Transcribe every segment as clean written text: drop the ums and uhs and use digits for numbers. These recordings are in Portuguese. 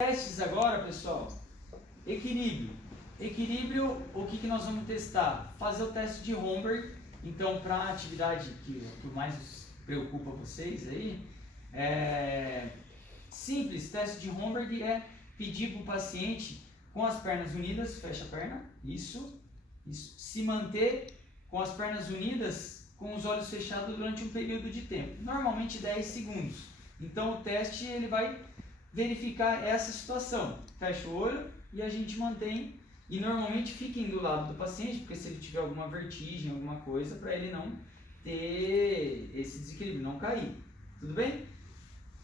Testes agora, pessoal. Equilíbrio. Equilíbrio, o que nós vamos testar? Fazer o teste de Holmberg. Então, para a atividade que mais preocupa vocês aí, simples, teste de Holmberg é pedir para o paciente com as pernas unidas, fecha a perna, isso, se manter com as pernas unidas, com os olhos fechados durante um período de tempo, normalmente 10 segundos. Então, o teste ele vai verificar essa situação, fecha o olho e a gente mantém, e normalmente fiquem do lado do paciente, porque se ele tiver alguma vertigem, alguma coisa, para ele não ter esse desequilíbrio, não cair, tudo bem?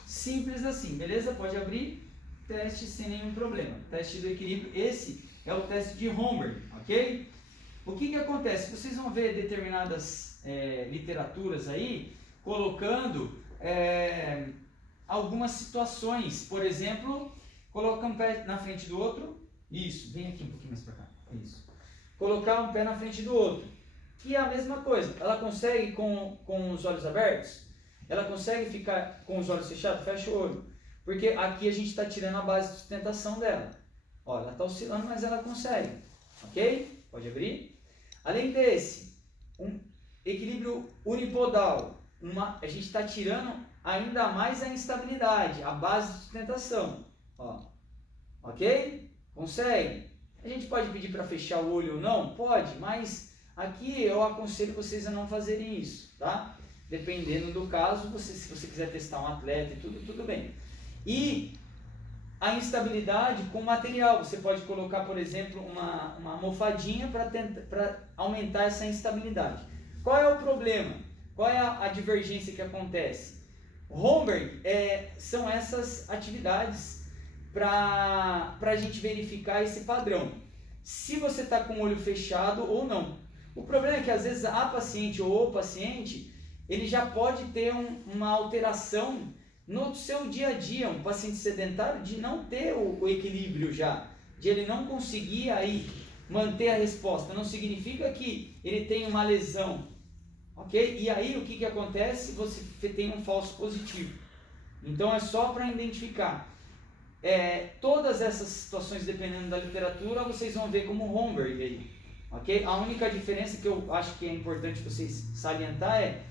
Simples assim, beleza? Pode abrir, teste sem nenhum problema, teste do equilíbrio, esse é o teste de Holmberg, ok? O que acontece? Vocês vão ver determinadas literaturas aí, colocando algumas situações, por exemplo, colocar um pé na frente do outro, isso, vem aqui um pouquinho mais para cá, isso, colocar um pé na frente do outro, que é a mesma coisa, ela consegue com os olhos abertos, ela consegue ficar com os olhos fechados, fecha o olho, porque aqui a gente está tirando a base de sustentação dela, ó, ela está oscilando, mas ela consegue, ok? Pode abrir. Além desse, um equilíbrio unipodal, a gente está tirando ainda mais a instabilidade, a base de sustentação, ó, ok? Consegue? A gente pode pedir para fechar o olho ou não? Pode, mas aqui eu aconselho vocês a não fazerem isso, tá? Dependendo do caso, se você quiser testar um atleta e tudo bem. E a instabilidade com material, você pode colocar, por exemplo, uma almofadinha para aumentar essa instabilidade. Qual é o problema? Qual é a divergência que acontece? Holmberg são essas atividades para a gente verificar esse padrão. Se você está com o olho fechado ou não. O problema é que às vezes a paciente ou o paciente, ele já pode ter uma alteração no seu dia a dia, um paciente sedentário, de não ter o equilíbrio já, de ele não conseguir aí manter a resposta. Não significa que ele tem uma lesão, ok? E aí o que acontece? Você tem um falso positivo. Então é só para identificar. Todas essas situações, dependendo da literatura, vocês vão ver como Holmberg aí, ok? A única diferença que eu acho que é importante vocês salientar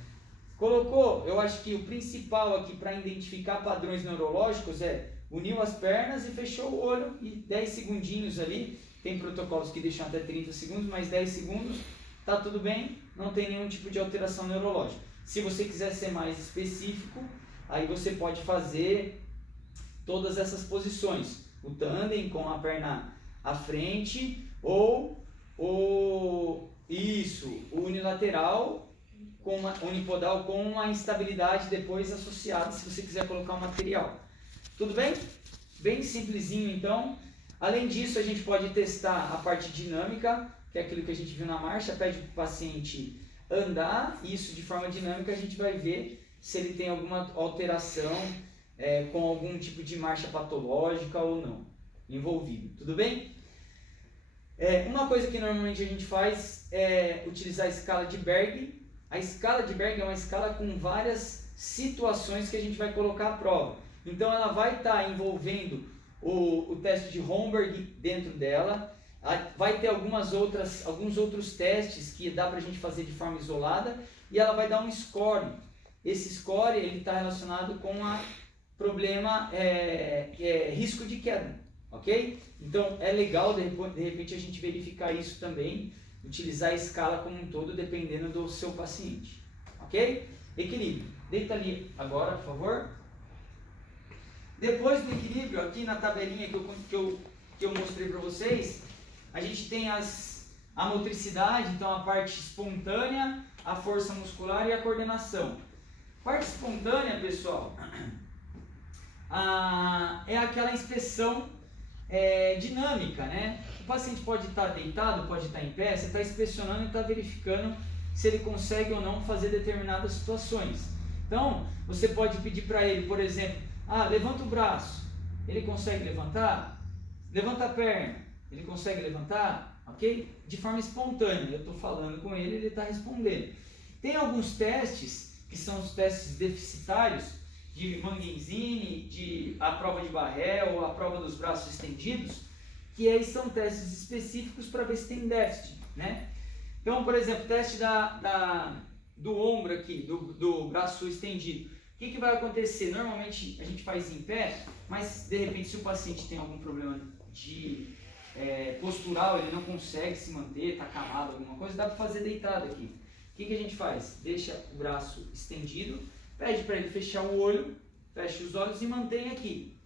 eu acho que o principal aqui para identificar padrões neurológicos uniu as pernas e fechou o olho e 10 segundinhos ali, tem protocolos que deixam até 30 segundos, mas 10 segundos, tá tudo bem, não tem nenhum tipo de alteração neurológica. Se você quiser ser mais específico, aí você pode fazer todas essas posições, o tandem com a perna à frente ou o unilateral, com uma unipodal com uma instabilidade depois associada, se você quiser colocar um material. Tudo bem? Bem simplesinho então. Além disso, a gente pode testar a parte dinâmica, que é aquilo que a gente viu na marcha, pede para o paciente andar, e isso de forma dinâmica a gente vai ver se ele tem alguma alteração com algum tipo de marcha patológica ou não envolvido. Tudo bem? Uma coisa que normalmente a gente faz é utilizar a escala de Berg. A escala de Berg é uma escala com várias situações que a gente vai colocar à prova. Então ela vai estar envolvendo o teste de Holmberg dentro dela, vai ter alguns outros testes que dá para a gente fazer de forma isolada, e ela vai dar um score. Esse score está relacionado com o problema risco de queda, ok? Então é legal de repente a gente verificar isso também, utilizar a escala como um todo, dependendo do seu paciente, ok? Equilíbrio, deita ali agora, por favor. Depois do equilíbrio, aqui na tabelinha que eu mostrei para vocês, a gente tem a motricidade, então a parte espontânea, a força muscular e a coordenação. Parte espontânea, pessoal, é aquela inspeção dinâmica, né? O paciente pode estar deitado, pode estar em pé, você está inspecionando e está verificando se ele consegue ou não fazer determinadas situações. Então, você pode pedir para ele, por exemplo, levanta o braço, ele consegue levantar? Levanta a perna, ele consegue levantar? Ok? De forma espontânea, eu estou falando com ele, ele está respondendo. Tem alguns testes, que são os testes deficitários, de Manguenzini, de a prova de Barré ou a prova dos braços estendidos, que aí são testes específicos para ver se tem déficit, né? Então, por exemplo, teste do ombro aqui, do braço estendido. O que vai acontecer? Normalmente a gente faz em pé, mas de repente se o paciente tem algum problema de postural, ele não consegue se manter, está calado, alguma coisa, dá para fazer deitado aqui. O que a gente faz? Deixa o braço estendido, pede para ele fechar o olho, fecha os olhos e mantém aqui.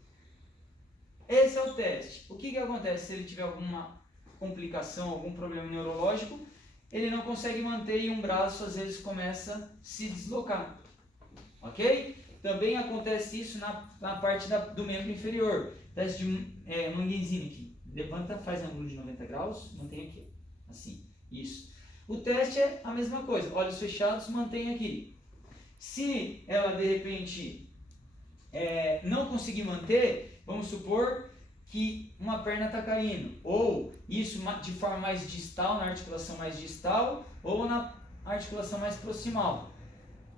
Esse é o teste. O que acontece se ele tiver alguma complicação, algum problema neurológico? Ele não consegue manter e um braço às vezes começa a se deslocar. Ok? Também acontece isso na parte do membro inferior. Teste de Manguenzini aqui. Levanta, faz ângulo de 90 graus, mantém aqui. Assim. Isso. O teste é a mesma coisa. Olhos fechados, mantém aqui. Se ela de repente não conseguir manter, vamos supor que uma perna está caindo, ou isso de forma mais distal, na articulação mais distal, ou na articulação mais proximal.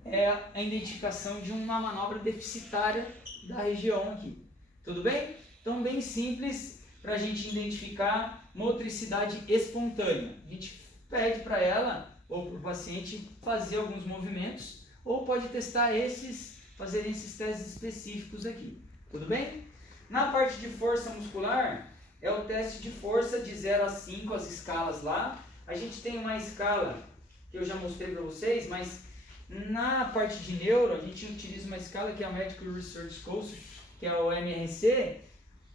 É a identificação de uma manobra deficitária da região aqui. Tudo bem? Então, bem simples para a gente identificar motricidade espontânea. A gente pede para ela ou para o paciente fazer alguns movimentos, ou pode testar fazerem esses testes específicos aqui. Tudo bem? Na parte de força muscular, é o teste de força de 0 a 5, as escalas lá. A gente tem uma escala que eu já mostrei para vocês, mas na parte de neuro, a gente utiliza uma escala que é a Medical Research Council, que é o MRC,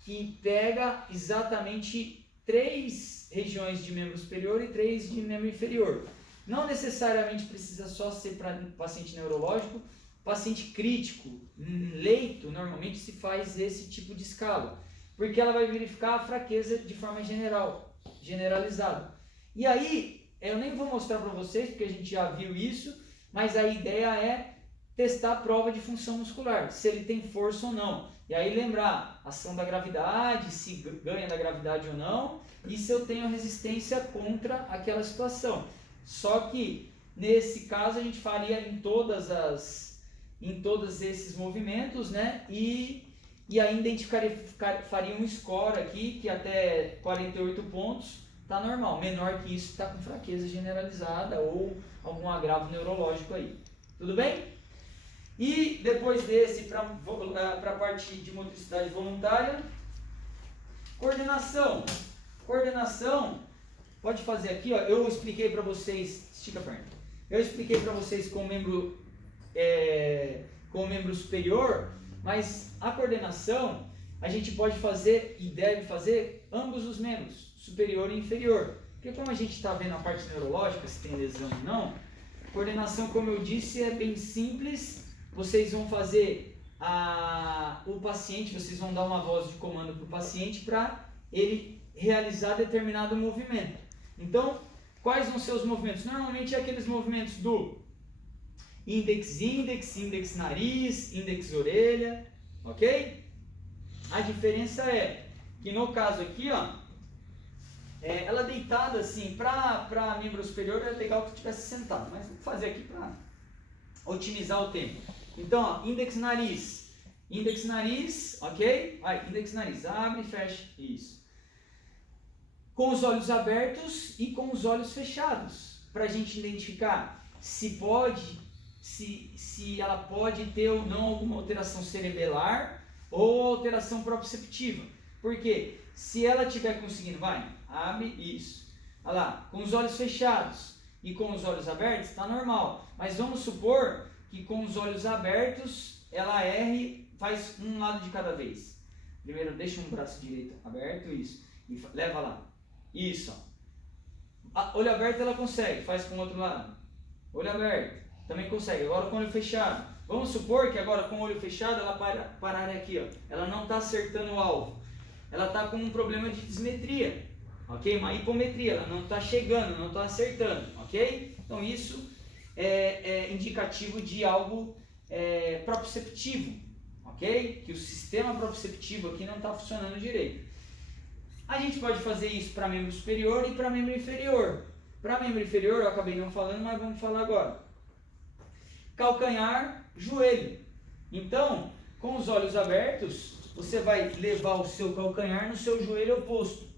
que pega exatamente 3 regiões de membro superior e 3 de membro inferior. Não necessariamente precisa só ser para paciente neurológico. Paciente crítico, leito, normalmente se faz esse tipo de escala, porque ela vai verificar a fraqueza de forma generalizada. E aí, eu nem vou mostrar para vocês, porque a gente já viu isso, mas a ideia é testar a prova de função muscular, se ele tem força ou não. E aí lembrar, ação da gravidade, se ganha da gravidade ou não, e se eu tenho resistência contra aquela situação. Só que, nesse caso, a gente faria em todos esses movimentos, né? E ainda faria um score aqui, que até 48 pontos está normal. Menor que isso está com fraqueza generalizada ou algum agravo neurológico aí. Tudo bem? E depois desse, para a parte de motricidade voluntária, coordenação. Coordenação, pode fazer aqui, ó, eu expliquei para vocês, estica a perna. Eu expliquei para vocês com o membro superior, mas a coordenação a gente pode fazer e deve fazer ambos os membros, superior e inferior. Porque como a gente está vendo a parte neurológica, se tem lesão ou não, coordenação, como eu disse, é bem simples. Vocês vão fazer o paciente, vocês vão dar uma voz de comando para o paciente para ele realizar determinado movimento. Então, quais vão ser os movimentos? Normalmente é aqueles movimentos do índex, índex nariz, índex orelha, ok? A diferença é que no caso aqui, ó, ela deitada assim, para membro superior é legal que estivesse sentado, mas vou fazer aqui para otimizar o tempo. Então, ó, índex nariz, ok? Vai, índex nariz, abre e fecha, isso. Com os olhos abertos e com os olhos fechados, para a gente identificar se ela pode ter ou não alguma alteração cerebelar ou alteração proprioceptiva. Por quê? Se ela estiver conseguindo, vai, abre, isso. Olha lá, com os olhos fechados e com os olhos abertos, está normal. Mas vamos supor que com os olhos abertos, ela erre, faz um lado de cada vez. Primeiro, deixa um braço direito aberto, isso. E leva lá. Isso. Olho aberto ela consegue, faz com o outro lado. Olho aberto, também consegue. Agora com o olho fechado. Vamos supor que agora com o olho fechado ela parar aqui, ó. Ela não está acertando o alvo. Ela está com um problema de dismetria, ok? Uma hipometria, ela não está chegando, não está acertando, ok? Então isso é indicativo de algo proprioceptivo, ok? Que o sistema proprioceptivo aqui não está funcionando direito. A gente pode fazer isso para membro superior e para membro inferior. Para membro inferior eu acabei não falando, mas vamos falar agora. Calcanhar, joelho. Então, Com os olhos abertos, você vai levar o seu calcanhar no seu joelho oposto.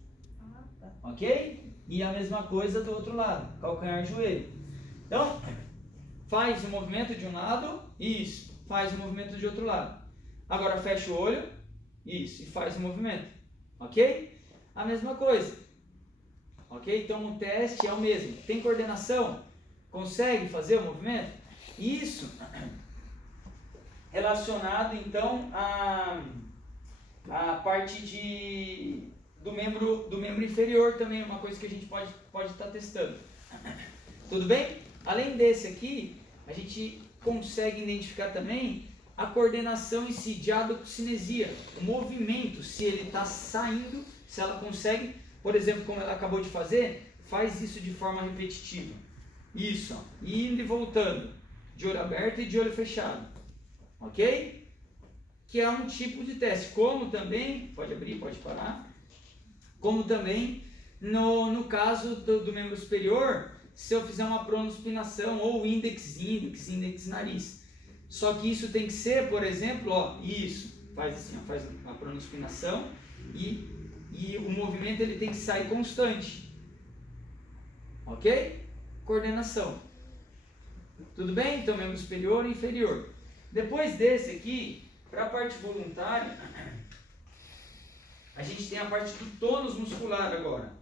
Ok? E a mesma coisa do outro lado, calcanhar e joelho. Então, faz o movimento de um lado, isso, faz o movimento de outro lado. Agora fecha o olho, isso, e faz o movimento. Ok? A mesma coisa. Ok? Então o teste é o mesmo. Tem coordenação? Consegue fazer o movimento? Isso relacionado então à parte do membro inferior também, uma coisa que a gente pode estar testando. Tudo bem? Além desse aqui, a gente consegue identificar também a coordenação em si de adocicinesia, o movimento, se ele está saindo, se ela consegue, por exemplo, como ela acabou de fazer, faz isso de forma repetitiva. Isso, ó, indo e voltando, de olho aberto e de olho fechado. Ok? Que é um tipo de teste, como também, pode abrir, pode parar, como também no caso do membro superior, se eu fizer uma pronospinação ou índex, nariz. Só que isso tem que ser, por exemplo, ó, isso, faz assim, ó, faz uma pronospinação e o movimento ele tem que sair constante. Ok? Coordenação. Tudo bem? Então, membro superior e inferior. Depois desse aqui, para a parte voluntária, a gente tem a parte do tônus muscular agora.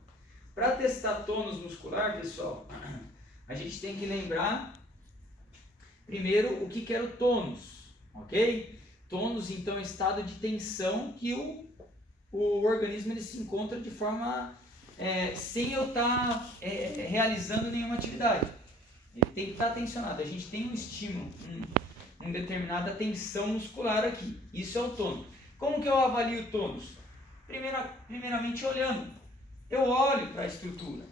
Para testar tônus muscular, pessoal, a gente tem que lembrar primeiro o que era o tônus, ok? Tônus, então, é estado de tensão que o organismo ele se encontra de forma sem eu estar realizando nenhuma atividade. Ele tem que estar tensionado. A gente tem um estímulo, uma determinada tensão muscular aqui. Isso é o tônus. Como que eu avalio o tônus? Primeiramente olhando. Eu olho para a estrutura,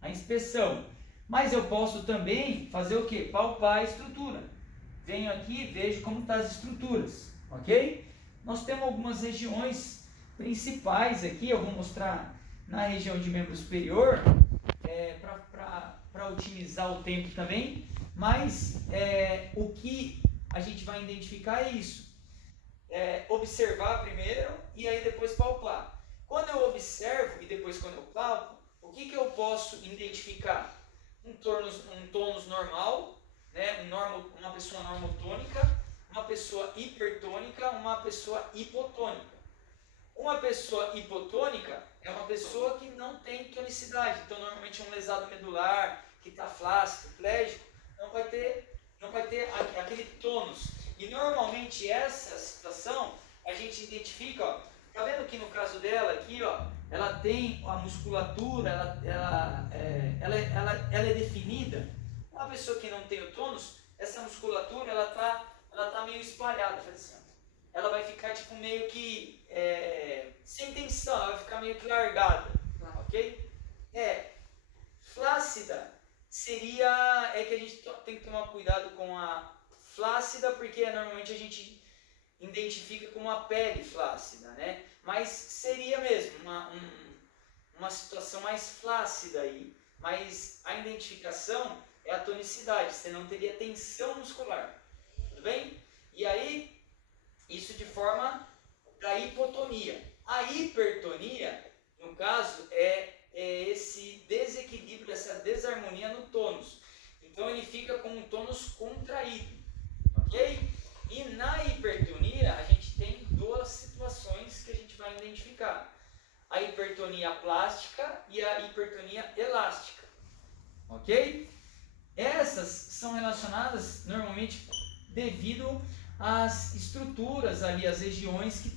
a inspeção. Mas eu posso também fazer o quê? Palpar a estrutura. Venho aqui e vejo como estão as estruturas. Ok? Nós temos algumas regiões principais aqui. Eu vou mostrar na região de membro superior, para otimizar o tempo também, mas o que a gente vai identificar é isso, observar primeiro e aí depois palpar. Quando eu observo e depois quando eu palpo, o que eu posso identificar? Um tônus normal, né? Uma pessoa normotônica, uma pessoa hipertônica, uma pessoa hipotônica. Uma pessoa hipotônica é uma pessoa que não tem tonicidade. Então, normalmente um lesado medular, que está flácido, plégico, não vai ter aquele tônus. E normalmente essa situação a gente identifica, ó, tá vendo que no caso dela aqui, ó, ela tem a musculatura, ela é definida. Uma pessoa que não tem o tônus, essa musculatura ela tá meio espalhada, faz assim, ó. Ela vai ficar tipo meio que sem tensão, ela vai ficar meio que largada, ok? Flácida seria, que a gente tem que tomar cuidado com a flácida, porque normalmente a gente identifica como a pele flácida, né? Mas seria mesmo uma situação mais flácida aí, mas a identificação é a tonicidade, você não teria tensão muscular, tudo bem? E aí, isso de forma da hipotonia. A hipertonia, no caso, é esse desequilíbrio, essa desarmonia no tônus. Então ele fica com um tônus contraído, ok? E na hipertonia a gente tem duas situações que a gente vai identificar: a hipertonia plástica e a hipertonia elástica, ok? Essas são relacionadas normalmente devido às estruturas ali, as regiões que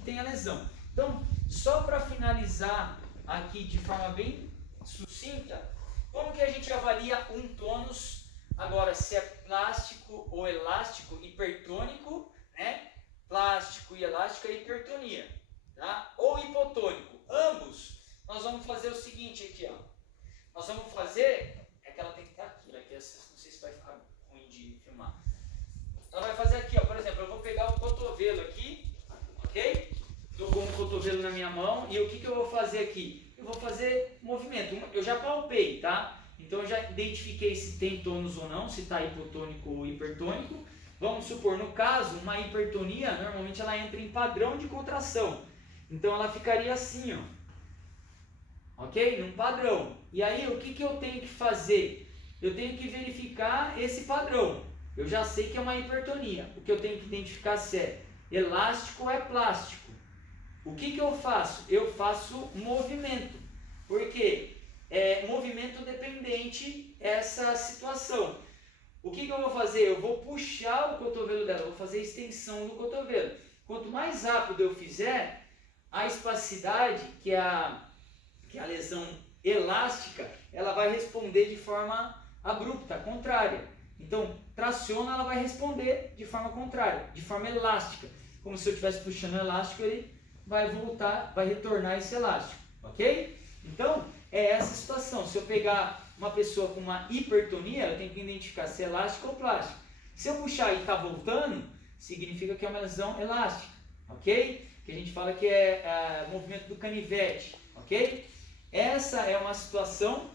tem a lesão. Então, só para finalizar aqui de forma bem sucinta, como que a gente avalia um tônus agora, se é plástico ou elástico, hipertônico, né? Plástico e elástico é hipertonia, tá? Ou hipotônico, ambos. Nós vamos fazer o seguinte aqui, ó. Nós vamos fazer, que ela tem que estar aqui, não sei se vai ficar ruim de filmar. Ela vai fazer aqui, ó, por exemplo, eu vou pegar o cotovelo aqui, ok? Estou com o cotovelo na minha mão e o que eu vou fazer aqui? Eu vou fazer movimento. Eu já palpei, tá? Então eu já identifiquei se tem tônus ou não, se está hipotônico ou hipertônico. Vamos supor, no caso, uma hipertonia, normalmente ela entra em padrão de contração. Então ela ficaria assim, ó. Ok? Num padrão. E aí, o que eu tenho que fazer? Eu tenho que verificar esse padrão. Eu já sei que é uma hipertonia. O que eu tenho que identificar se é elástico ou é plástico. O que eu faço? Eu faço movimento. Por quê? Movimento dependente essa situação. O que eu vou fazer? Eu vou puxar o cotovelo dela, eu vou fazer a extensão do cotovelo. Quanto mais rápido eu fizer, a espacidade, que é a lesão elástica, ela vai responder de forma abrupta, contrária. Então, traciona, ela vai responder de forma contrária, de forma elástica. Como se eu estivesse puxando o elástico, ele vai voltar, vai retornar esse elástico, ok? Então, é essa situação. Se eu pegar uma pessoa com uma hipertonia, eu tenho que identificar se é elástico ou plástico. Se eu puxar e está voltando, significa que é uma lesão elástica, ok? Que a gente fala que é movimento do canivete, ok? Essa é uma situação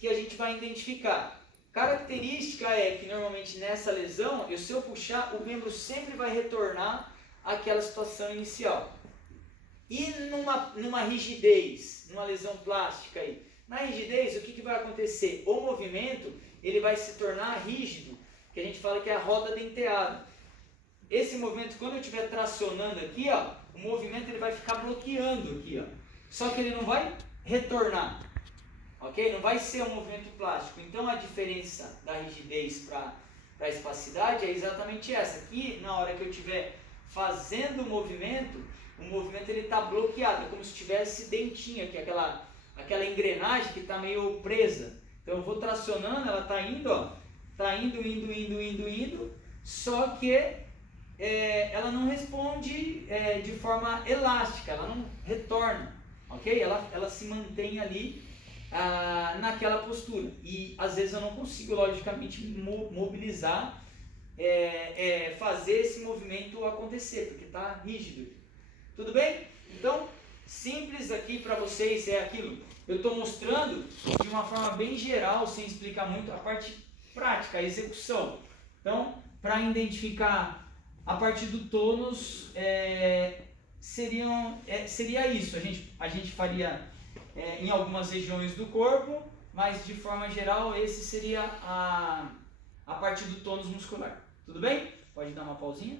que a gente vai identificar. Característica é que normalmente nessa lesão, se eu puxar, o membro sempre vai retornar àquela situação inicial. E numa rigidez, numa lesão plástica aí, na rigidez, o que vai acontecer? O movimento ele vai se tornar rígido, que a gente fala que é a roda denteada. Esse movimento, quando eu estiver tracionando aqui, ó, o movimento ele vai ficar bloqueando aqui, ó. Só que ele não vai retornar, ok? Não vai ser um movimento plástico. Então a diferença da rigidez para a espacidade é exatamente essa. Aqui, na hora que eu estiver fazendo o movimento ele está bloqueado, é como se tivesse dentinho aqui, aquela engrenagem que está meio presa. Então eu vou tracionando, ela está indo, ó, está indo, só que ela não responde de forma elástica, ela não retorna, ok? Ela se mantém ali naquela postura. E às vezes eu não consigo, logicamente, mobilizar, fazer esse movimento acontecer, porque está rígido. Tudo bem? Então, simples aqui para vocês é aquilo. Eu estou mostrando de uma forma bem geral, sem explicar muito, a parte prática, a execução. Então, para identificar a partir do tônus, seria isso. A gente faria em algumas regiões do corpo, mas de forma geral, esse seria a partir do tônus muscular. Tudo bem? Pode dar uma pausinha?